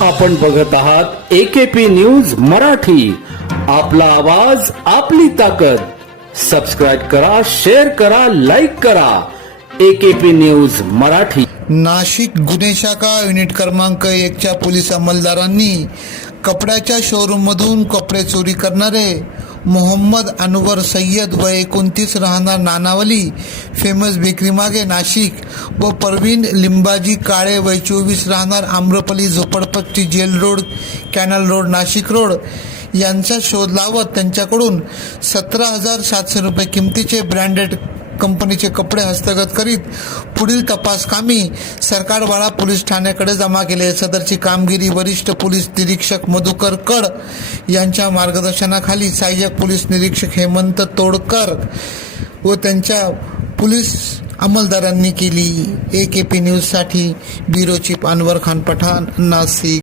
आपण बघत आहात एकेपी न्यूज मराठी. आपला आवाज आपली ताकद. सबस्क्राईब करा शेअर करा लाईक करा. AKP news Marathi. नाशिक गुन्हे शाखा युनिट क्रमांक एकच्या पोलीस अंमलदारांनी कपड्याच्या शोरूममधून कपडे चोरी करणारे मोहम्मद अनवर सय्यद व एकोणतीस राहणार नानावली फेमस बेकरीमागे नाशिक व परवीन लिंबाजी काळे वय चोवीस राहणार आम्रपली झोपडपट्टी jail road canal road Nashik road. यांचा शोध लावत त्यांच्याकडून सतरा हजार सातशे रुपये किमतीचे ब्रँडेड कंपनीचे कपडे हस्तगत करीत पुढील तपास कामी सरकारवाडा पोलीस ठाण्याकडे जमा केले. सदरची कामगिरी वरिष्ठ पोलीस निरीक्षक मधुकर कड यांच्या मार्गदर्शनाखाली सहाय्यक पोलीस निरीक्षक हेमंत तोडकर व त्यांच्या पोलीस अंमलदारांनी केली. ए के पी न्यूजसाठी ब्युरो चीफ अनवर खान पठाण नाशिक.